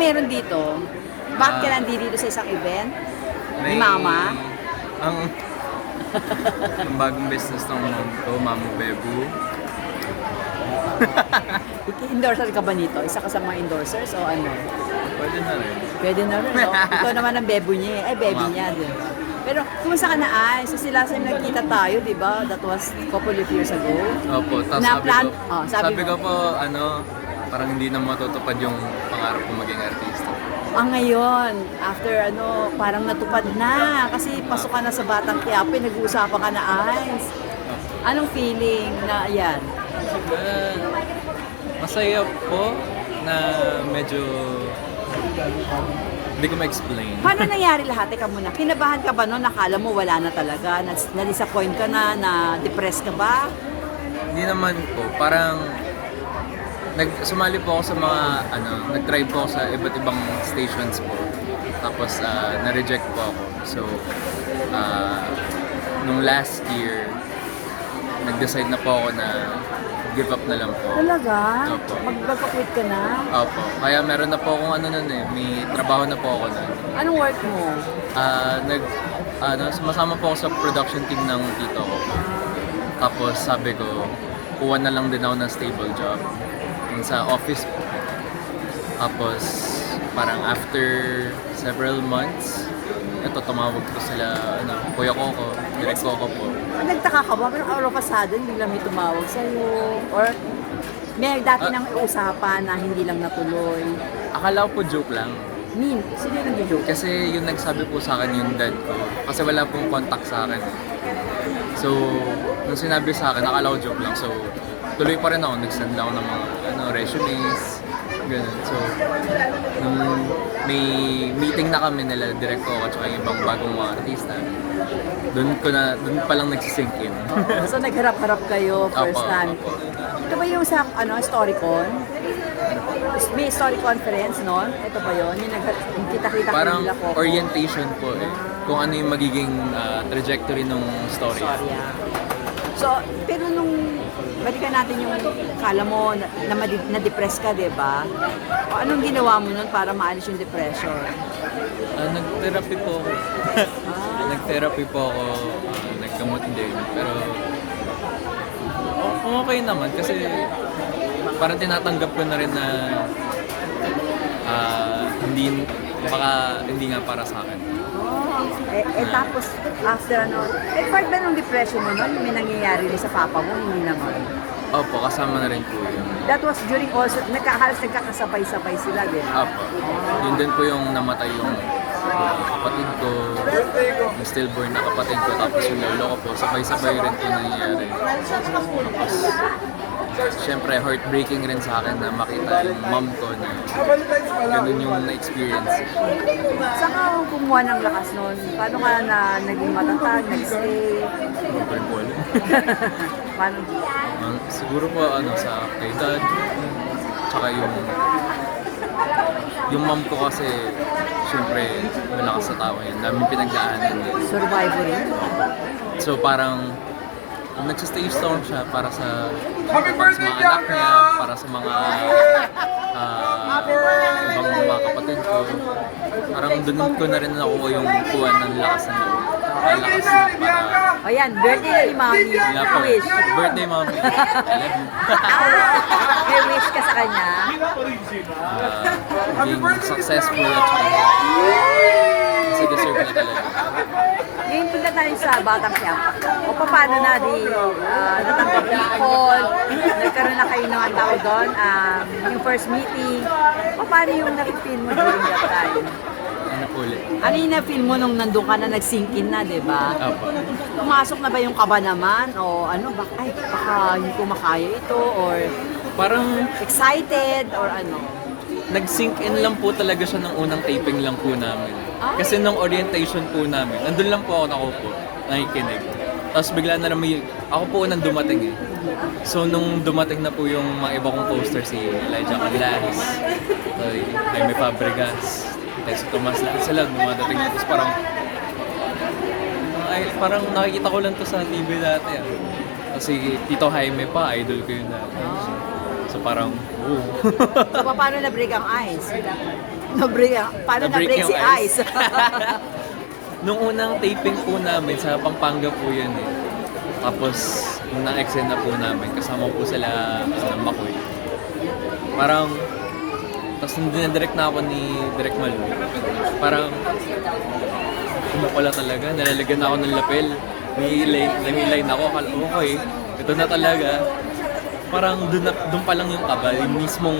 meron dito? Bakit ka Ah. nandito dito sa isang event? Ni May- Mama? Ang, ang bagong business ng mom ko, Mama Bebu. Endorser ka ba nito? Isa ka sa mga endorsers o ano? Pwede na rin. Pwede na rin, no? Ikaw naman ang bebo niya eh. Ay, Mama. niya din. Pero kumusta ka na ay? So sila sa nagkita tayo, di ba? That was couple of years ago. Opo, tapos sabi ko, oh, sabi sabi, mo. ko po, ano, parang hindi na matutupad yung pangarap ko maging artista. Ah, ngayon, after ano, parang natupad na. Kasi pasok ka na sa Batang Quiapo, nag-uusapan ka na ayos. Anong feeling na yan? Ah, masaya po na medyo hindi ko ma-explain. Paano nangyari lahat? Teka muna, kinabahan ka ba noon? Nakala mo wala na talaga? Na- Na-disappoint ka na? Na-depress ka ba? Hindi naman po, parang nag sumali po ako sa mga ano, nag-try po ako sa iba't ibang stations po. Tapos ah, na-reject po ako. So ah, nung last year nag-decide na po ako na give up na lang po. Talaga? Opo. Mag-quit ka na? Opo. Kaya meron na po akong ano nun eh, may trabaho na po ako nun. Anong work mo? Ah, nag ano, sumasama po ako sa production team ng tito ko. Tapos sabi ko, kuha na lang din ako ng stable job Yung sa office po. Tapos parang after several months, ito tumawag ko sila, ano, kuya ko ko, direct ko ko po. Nagtaka ka ba? Pero all of a sudden, biglang may tumawag sa'yo. Or may dati Ah. nang usapan na hindi lang natuloy. Akala ko po joke lang. Min, sino yung nag-joke? Kasi yung nagsabi po sa akin yung dad ko. Kasi wala pong contact sa akin. So, nung sinabi sa akin, akala ko joke lang. So, tuloy pa rin ako. Nag-send lang ako ng mga ano, resumes. Ganun. So, nung may meeting na kami nila, direct ko at saka yung ibang bagong mga artista, doon ko na, doon pa lang nagsisink in. so nagharap-harap kayo first Opo, time. opo. Ito ba yung sa ano, StoryCon? May story conference, no? Ito ba yun? Yung nag- yung kita-kita kayo Parang nila Coco. orientation po eh. Kung ano yung magiging ah, trajectory ng story. Storya. So, pero balikan natin yung kala mo na, na, madi- na-depress ka, di ba? O anong ginawa mo nun para maalis yung depression? Ah, nag-therapy po ako. Ah, Nag-therapy po ako, ah, nagkamot din. Pero okay naman kasi parang tinatanggap ko na rin na ah, hindi baka hindi nga para sa akin. oh, eh, eh tapos after ano, eh part ba ng depression mo nun? May nangyayari sa papa mo, hindi naman. Opo, kasama na rin po yun. That was during also, nagkakahalos nagkakasabay-sabay sila, di ba? Opo. Yun din po yung namatay yung ah, kapatid ko, yung stillborn na kapatid ko, tapos yung lolo ko po, sabay-sabay rin po nangyayari. Tapos, syempre, heartbreaking rin sa akin na makita yung mom ko na ganun yung na-experience. Saan ka kumuha ng lakas nun? Paano ka na naging matatag, nag-stay? Alam. Paano? Siguro po ano sa kay dad, tsaka yung yung mom ko kasi syempre malakas sa tao yun. Daming pinagdaanan yun. Survivor rin? So parang nagsistay strong siya para sa para sa mga anak niya, para sa mga ah, ibang mga kapatid ko. Parang doon ko na rin nakuha yung kuha ng lakas ng loob. Ang lakas na para O yan, birthday ni Mami. po. Wish. Birthday mommy. I love you. May wish ka sa kanya. uh, being successful at saka kasi deserve na talaga. Ngayon punta tayo sa Batang Quiapo. O paano na di uh, natanggap ni Paul, nagkaroon na kayo ng tawag doon, um, yung first meeting. O paano yung nakipin mo during that time? Ano po ulit? Ano yung na-feel mo nung nandun ka na nag-sink in na, di ba? Pumasok na ba yung kaba naman? O ano, baka, ay, baka hindi ko makaya ito? Or Parang excited? Or ano? Nag-sink in lang po talaga siya ng unang taping lang po namin. Kasi nung orientation po namin, nandun lang po ako nakaupo, nakikinig. Tapos bigla na may, ako po unang dumating eh. So nung dumating na po yung mga iba kong poster, si Elijah Canlares, si Jaime Fabregas, si Tomas lahat sila dumadating na. Tapos parang, ay, parang nakikita ko lang to sa TV dati ah. Kasi Tito Jaime pa, idol ko yun dati. So parang, oh. So paano na-break ang ice? Na-break, paano Na-break yung si ice. Ice? Nung unang taping po namin, sa Pampanga po yun eh. Tapos, nung na-extend na po namin, kasama po sila sa Makoy. Parang, tapos nung dinadirect na ako ni Direk Malu, parang, kumukula talaga, nalalagyan na ako ng lapel. Nahihilay, nahihilay na ako, akala okay, ito na talaga. Parang doon, na, doon pa lang yung kaba, yung mismong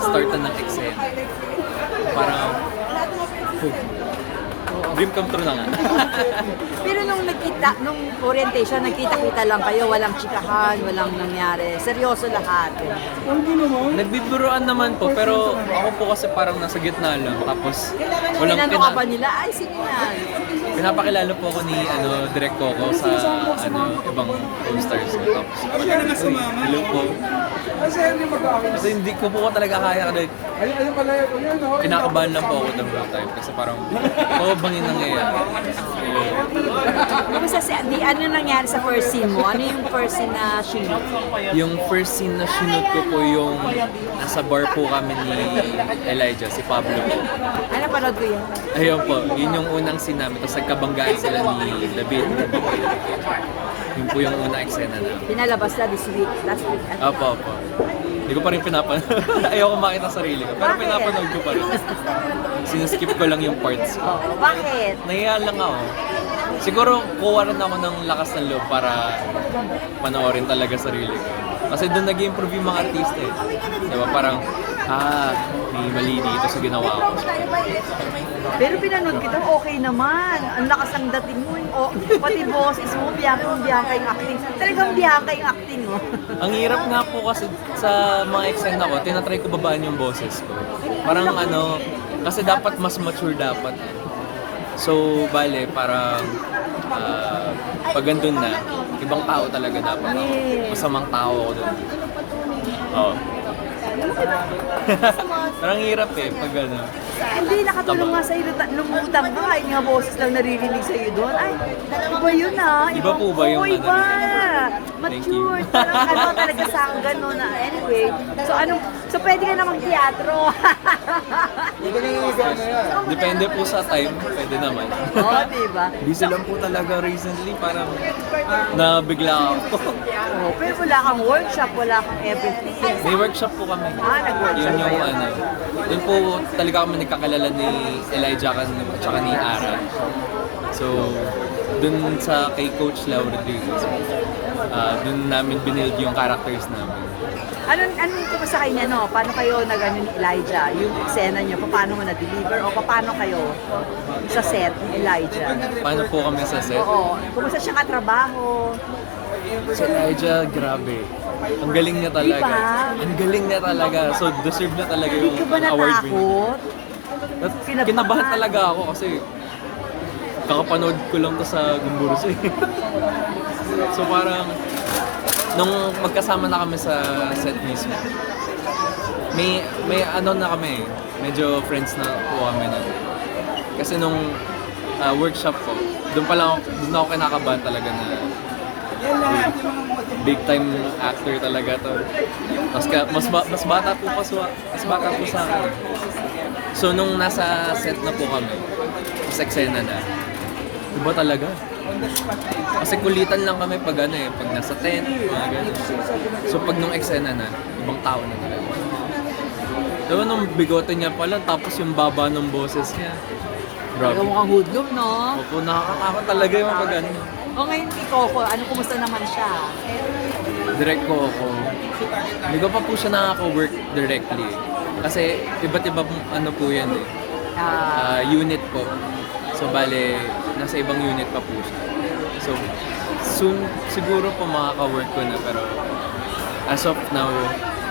start na ng exam. Parang, oh, dream come true na nga. Pero nung nagkita, nung orientation, nagkita-kita lang kayo, walang chikahan, walang nangyari. Seryoso lahat. Nagbibiruan naman po, pero ako po kasi parang nasa gitna lang. Tapos, walang Tinanong ka ba nila, ay, sino yan? Pinapakilala po ako ni ano, Direk Coco sa ano, ibang co-stars ko. Tapos, uy, hello po. Kasi hindi ko po talaga kaya kasi kinakabahan lang po ako the whole time. Kasi parang, oh, bangin nangyayari. Kumusta si, di, ano nangyari sa first scene mo? Ano yung first scene na shoot? Yung first scene na shoot ko po yung nasa bar po kami ni Elijah, si Pablo po. Ano panood ko yan? Ayun po, yun yung unang scene namin. Tapos nagkabanggaan sila ni David. Yun po yung unang eksena na. Pinalabas na this week, last week. Ano? Opo, opo. Hindi ko pa rin pinapanood. Ayoko makita sarili ko. Pero Bakit? pinapanood ko pa rin. Sinaskip ko lang yung parts. Oh, bakit? Nahiya lang ako. Siguro kuha rin ako ng lakas ng loob para panoorin talaga sarili ko. Kasi doon nag improve yung mga artista eh. Diba? Parang, ah, may mali dito sa ginawa ko. Pero pinanood kita, okay naman. Ang lakas ng dating mo. eh. O, pati boses mo, biyangkang biyangka yung acting. Talagang biyangka yung acting mo. Ang hirap nga po kasi sa mga eksena ko, tinatry ko babaan yung boses ko. Parang ano, kasi dapat mas mature dapat. So, bale, parang ah, pag andun na, ibang tao talaga dapat ako. Masamang tao ako dun. Oo. Parang hirap eh, pag ano. Hindi, nakatulong nga sa'yo. ta- Lumutang ka, kahit nga boses lang naririnig sa'yo doon. Ay, iba yun ah. Iba po ba yung Oo, ano? You. Mature. Parang ano talaga sa no na anyway. So ano, so pwede ka na mag-teatro. Depende po sa time, pwede naman. Oo, diba? Busy lang po talaga recently, parang nabigla ako. Oh, pero wala kang workshop, wala kang everything. May workshop po kami. Ah, nag-workshop Yun yung kayo. ano. Doon po talaga kami nagkakalala ni Elijah kan at saka ni Ara. So, doon sa kay Coach Lau Rodriguez, ah doon namin binild yung characters namin. Anong, anong kumusta kayo niya, no? Paano kayo nag ano, ni Elijah? Yung eksena niyo, paano mo na-deliver? O paano kayo sa set ni Elijah? Paano po kami sa set? Oo. Kumusta siya katrabaho? Si Elijah, grabe. Ang galing niya talaga. Diba? Ang galing niya talaga. So, deserve na talaga Hindi yung ka ba award winner. natakot? At Kinabahan? kinabahan talaga ako kasi kakapanood ko lang to sa Gumburus eh. so parang nung magkasama na kami sa set mismo, may may ano na kami, medyo friends na po kami na. Kasi nung ah, workshop ko, doon pa lang doon ako kinakabahan talaga na big time actor talaga to. Mas, ka, mas, ba- mas bata po pa sa, mas bata po sa akin. So nung nasa set na po kami, sa eksena na, iba talaga. Kasi kulitan lang kami pag ano eh, pag nasa tent, mga ganun. So pag nung eksena na, ibang tao na talaga. Diba nung bigote niya pala, tapos yung baba ng boses niya. Talaga Grabe. mukhang hoodlum, no? Opo, nakakatakot talaga yung pag ano. O ngayon kay Coco, ano kumusta naman siya? direct ko ako. Hindi ko pa po siya nakaka-work directly. Kasi iba't iba pong ano po yan eh. Ah, Ah, unit po. So bale, nasa ibang unit pa po siya. So, soon siguro po makaka-work ko na pero as of now,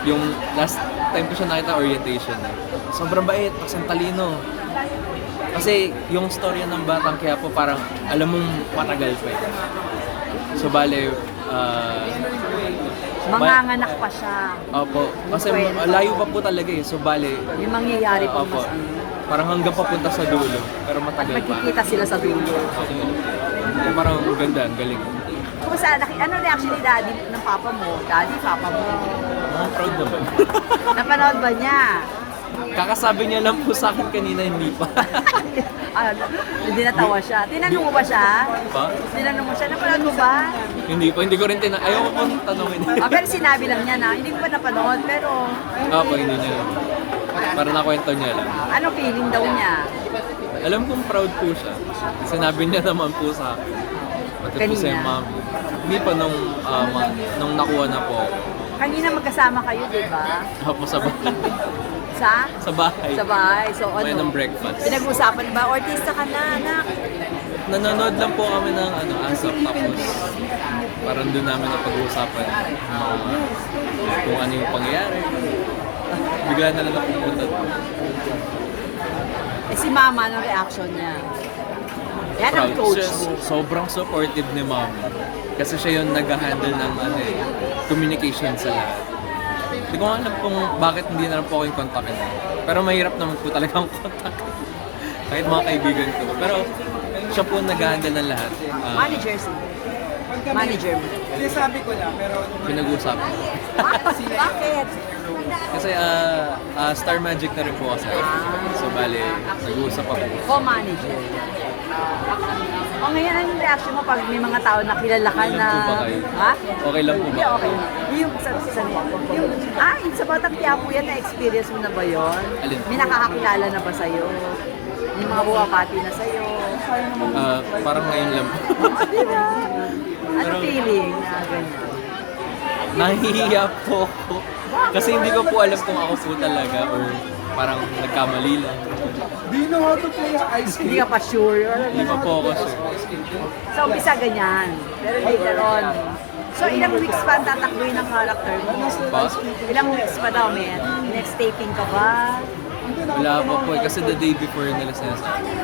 yung last time ko siya nakita orientation na. Sobrang bait, kasi ang talino. Kasi yung storya ng Batang Quiapo parang alam mong matagal pa eh. So bale, ah, manganganak pa siya. Opo. Kasi Kwento. layo pa po talaga eh. So bale, Yung mangyayari pa opo. mas ano. Parang hanggang papunta sa dulo. Pero matagal pa. Magkikita sila sa dulo. So, parang ang ganda, ang galing. Kumusta, naki, ano reaction ni daddy ng papa mo? Daddy, papa mo? Mga proud naman. Napanood ba niya? Kakasabi niya lang po sa akin kanina, hindi pa. Ah, hindi natawa siya. Tinanong mo ba siya? pa? Tinanong mo siya, napanood mo ba? Hindi po, hindi ko rin tina... Ayoko po tanongin. Ah, pero sinabi lang niya na, hindi ko pa napanood, pero Ah, po, hindi niya. Para nakwento niya lang. anong feeling daw niya? Alam kong proud po siya. Sinabi niya naman po sa akin. Pati po sa Kanina? mami. Hindi pa nung, ah, ma- nung nakuha na po ako. Kanina magkasama kayo, di ba? Ako sa bahay. Sa? sa bahay. Sa bahay. So Kumain ano? ng breakfast. Pinag-usapan ba? Artista ka na, anak. Nanonood lang po kami ng ano, ASAP tapos parang doon namin napag-uusapan mga kung ano yung pangyayari. Bigla na lang napupunta doon. Eh si mama, anong reaction niya? Yan ang Proud. coach Siya, mo. sobrang supportive ni mom. Kasi siya yung nag-handle ng ano, eh, communication sa lahat. Hindi ko alam kung bakit hindi na lang po ako yung kontakin. Pero mahirap naman po talaga ang kontak. Kahit mga kaibigan ko. Pero siya po nag-handle ng lahat. Ah, Manager si Manager mo. Sinasabi ko na, pero pinag-uusapan. Bakit? Bakit? Kasi ah, ah, Star Magic na rin po kasi. So bali, nag-uusap ako. Co-manager. O ngayon, anong reaction mo pag may mga tao na kilala ka na... lang po ba kayo? Ha? Okay lang po Hindi, ba? okay. Yung sa, sa, yung, ah, yung sa Batang Quiapo yan, na-experience mo na ba yun? Alin? May nakakakilala na ba sa'yo? May mga buwapati na sa'yo? Ah, parang ngayon lang po. Di ba? Ano feeling na ganyan? Nahihiya po ako. Kasi hindi ko po alam kung ako po talaga or parang nagkamali lang. do you know how to play ice Hindi ka pa sure. Hindi pa po ako sure. Sa umpisa ganyan. Pero later on. So ilang weeks pa ang tatakbuhin ng character mo? Pa? Ilang weeks pa daw, men? Next taping ka ba? Wala pa po eh, kasi the day before nila sinasabi.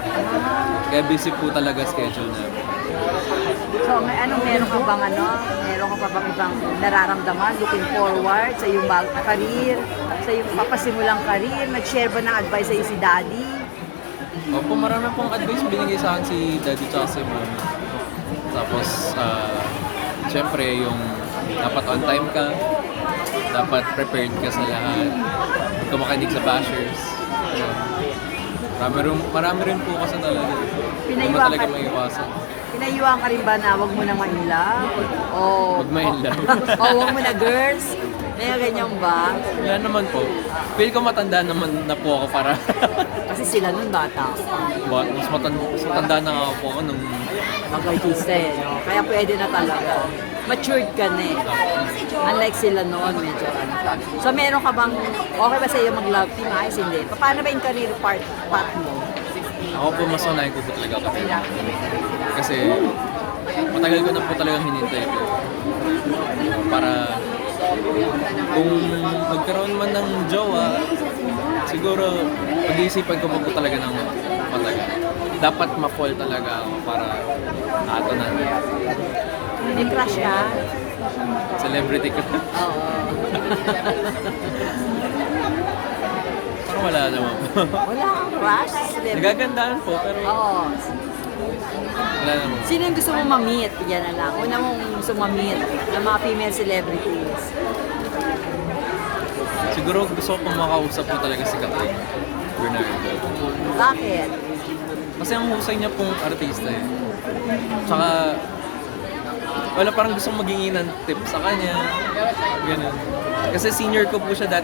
Kaya busy po talaga schedule namin. So may anong meron ka bang ano? Meron ka pa bang ibang nararamdaman? Looking forward sa iyong career? Sa iyong papasimulang career? Nag-share ba ng advice sa iyo si daddy? Opo, marami pong advice binigay sa akin si daddy tsaka si mommy. Tapos, ah, syempre yung dapat on time ka, dapat prepared ka sa lahat, huwag ka makinig sa bashers. Marami rin, marami rin po kasi talaga. Talaga ka- maiwasan. Pinayuhan ka rin ba na wag mo na ma-inlove? O, Huwag ma-inlove. o wag mo na girls? May ganyan ba? Wala naman po. Feel ko matanda naman na po ako para Kasi sila nun bata. But mas matanda, mas matanda na nga po ako nung Mag-artista eh, no? Kaya pwede na talaga. Matured ka na eh. Unlike sila noon, medyo ano. So meron ka bang, okay ba sa iyo mag-love team? Ayos hindi. Paano ba yung career part, part mo? Ako po mas unahin ko po talaga kami. Kasi matagal ko na po talaga hinintay ko. Para kung magkaroon man ng jowa, siguro pag-iisipan ko po talaga ng matagal. Dapat ma-fall talaga ako para ato na. May crush ka? Celebrity ko. Oo. Parang wala naman. Wala kang crush? Celebrity? Nagagandaan po, pero Oo. wala naman. Sino yung gusto mong ma-meet? Yan na lang. Una mong gusto ma-meet ng mga female celebrities. Siguro gusto ko pong makausap po talaga si Catherine Bernardo. Bakit? Kasi ang husay niya pong artista eh. Tsaka, wala parang gusto maging ng tip sa kanya. Ganun. Kasi senior ko po siya dati